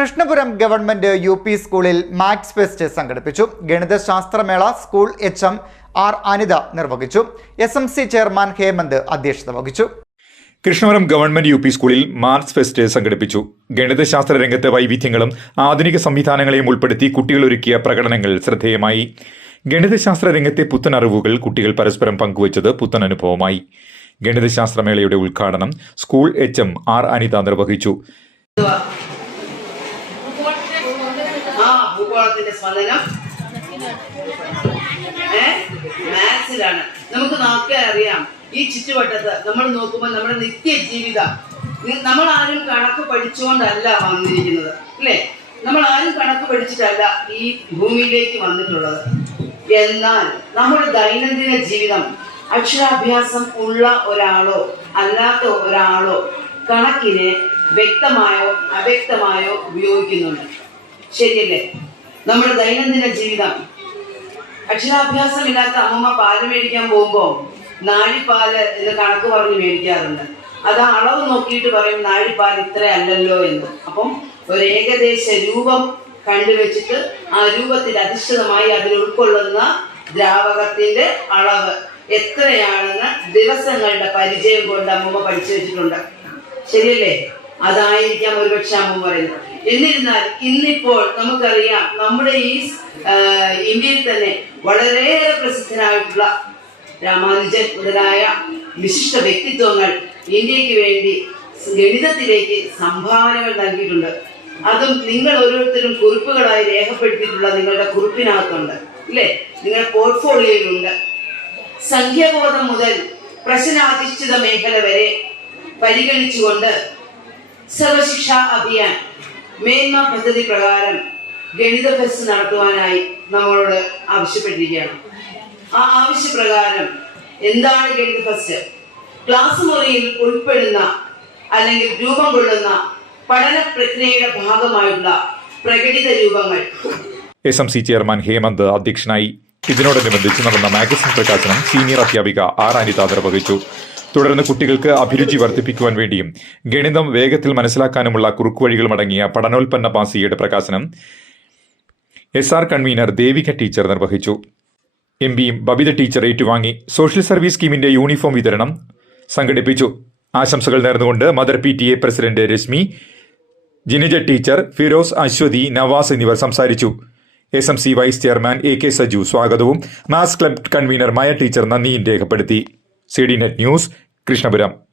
Krishnapuram government U P സ്കൂളിൽ maths fest സംഘടിപ്പിച്ചു. ഗണിതശാസ്ത്രമേള school H M R Anitha നിർവഹിച്ചു. S M C chairman Hemant അധ്യക്ഷത വഹിച്ചു. കൃഷ്ണപുരം ഗവൺമെന്റ് യു പി സ്കൂളിൽ മാർച്ച് ഫെസ്റ്റ് സംഘടിപ്പിച്ചു. ഗണിതശാസ്ത്ര രംഗത്തെ വൈവിധ്യങ്ങളും ആധുനിക സംവിധാനങ്ങളെയും ഉൾപ്പെടുത്തി കുട്ടികൾ ഒരുക്കിയ പ്രകടനങ്ങൾ ശ്രദ്ധേയമായി. ഗണിതശാസ്ത്ര രംഗത്തെ പുത്തൻ അറിവുകൾ കുട്ടികൾ പരസ്പരം പങ്കുവച്ചത് പുത്തൻ അനുഭവമായി. ഗണിതശാസ്ത്രമേളയുടെ ഉദ്ഘാടനം school H M R Anitha നിർവഹിച്ചു. ഭൂഗോളത്തിന്റെ സ്പന്ദനം ഏ? മാത്സിലാണ്. നമുക്ക് നോക്കി അറിയാം. ഈ ചുറ്റുവട്ടത്ത് നമ്മൾ നോക്കുമ്പോൾ നമ്മുടെ നിത്യ ജീവിതം നമ്മൾ ആരും കണക്ക് പഠിച്ചുകൊണ്ടല്ല വന്നിരിക്കുന്നത് അല്ലേ? നമ്മൾ ആരും കണക്ക് പഠിച്ചിട്ടല്ല ഈ ഭൂമിയിലേക്ക് വന്നിട്ടുള്ളത്. എന്നാൽ നമ്മുടെ ദൈനംദിന ജീവിതം അക്ഷരാഭ്യാസം ഉള്ള ഒരാളോ അല്ലാത്ത ഒരാളോ കണക്കിനെ വ്യക്തമായോ അവ്യക്തമായോ ഉപയോഗിക്കുന്നുണ്ട്. ശരിയല്ലേ? നമ്മുടെ ദൈനംദിന ജീവിതം. അക്ഷരാഭ്യാസം ഇല്ലാത്ത അമ്മമ്മ പാൽ മേടിക്കാൻ പോകുമ്പോൾ നാഴിപ്പാൽ എന്ന് കണക്ക് പറഞ്ഞ് മേടിക്കാറുണ്ട്. അത് അളവ് നോക്കിയിട്ട് പറയും നാഴിപ്പാൽ ഇത്ര അല്ലല്ലോ എന്ന്. അപ്പം ഒരു ഏകദേശ രൂപം കണ്ടുവച്ചിട്ട് ആ രൂപത്തിൽ അധിഷ്ഠിതമായി അതിൽ ഉൾക്കൊള്ളുന്ന ദ്രാവകത്തിന്റെ അളവ് എത്രയാണെന്ന് ദിവസങ്ങളുടെ പരിചയം കൊണ്ട് അമ്മമ്മ പഠിച്ചു വെച്ചിട്ടുണ്ട്. ശരിയല്ലേ? അതായിരിക്കാം ഒരുപക്ഷെ അമ്മ പറയുന്നത്. എന്നിരുന്നാൽ ഇന്നിപ്പോൾ നമുക്കറിയാം നമ്മുടെ ഈ ഇന്ത്യയിൽ തന്നെ വളരെയേറെ പ്രസിദ്ധനായിട്ടുള്ള രാമാനുജൻ മുതലായ വിശിഷ്ട വ്യക്തിത്വങ്ങൾ ഇന്ത്യയ്ക്ക് വേണ്ടി ഗണിതത്തിലേക്ക് സംഭാവനകൾ നൽകിയിട്ടുണ്ട്. അതും നിങ്ങൾ ഓരോരുത്തരും കുറിപ്പുകളായി രേഖപ്പെടുത്തിയിട്ടുള്ള നിങ്ങളുടെ കുറിപ്പിനകത്തുണ്ട് അല്ലേ നിങ്ങളുടെ പോർട്ട്ഫോളിയോയിലുണ്ട്. സംഖ്യാബോധം മുതൽ പ്രശ്നാധിഷ്ഠിത മേഖല വരെ പരിഗണിച്ചുകൊണ്ട് സർവശിക്ഷാ അഭിയാൻ മേന്മ പദ്ധതി പ്രകാരം ഗണിത ഫെസ്റ്റ് നടത്തുവാനായി നമ്മളോട് ആവശ്യപ്പെട്ടിരിക്കുകയാണ്. ആ ആവശ്യപ്രകാരം എന്താണ് ഗണിത ഫെസ്റ്റ്? ക്ലാസ് മുറിയിൽ ഉൾപ്പെടുന്ന അല്ലെങ്കിൽ രൂപം കൊള്ളുന്ന പഠന പ്രക്രിയയുടെ ഭാഗമായുള്ള പ്രകടിത രൂപങ്ങൾ. S M C chairman Hemant അധ്യക്ഷനായി ഇതിനോടനുബന്ധിച്ച് നടന്ന മാഗസിൻ പ്രകാശനം സീനിയർ അധ്യാപിക ആർ അനിത നിർവഹിച്ചു തുടർന്ന് കുട്ടികൾക്ക് അഭിരുചി വർദ്ധിപ്പിക്കുവാൻ വേണ്ടിയും ഗണിതം വേഗത്തിൽ മനസ്സിലാക്കാനുമുള്ള കുറുക്കുവഴികളുമടങ്ങിയ പഠനോൽപ്പന്ന പാസിയുടെ പ്രകാശനം S R convener Devika teacher നിർവഹിച്ചു. എം പിയും ബബിത ടീച്ചർ ഏറ്റുവാങ്ങി. സോഷ്യൽ സർവീസ് സ്കീമിന്റെ യൂണിഫോം വിതരണം സംഘടിപ്പിച്ചു. ആശംസകൾ നേർന്നുകൊണ്ട് mother P T A president Rashmi Jinija teacher Firoz Aswathi Navas എന്നിവർ സംസാരിച്ചു. S M C vice chairman A K Saju സ്വാഗതവും. Maths club convener Maya teacher നന്ദിയും രേഖപ്പെടുത്തി. C D net news Krishnapuram.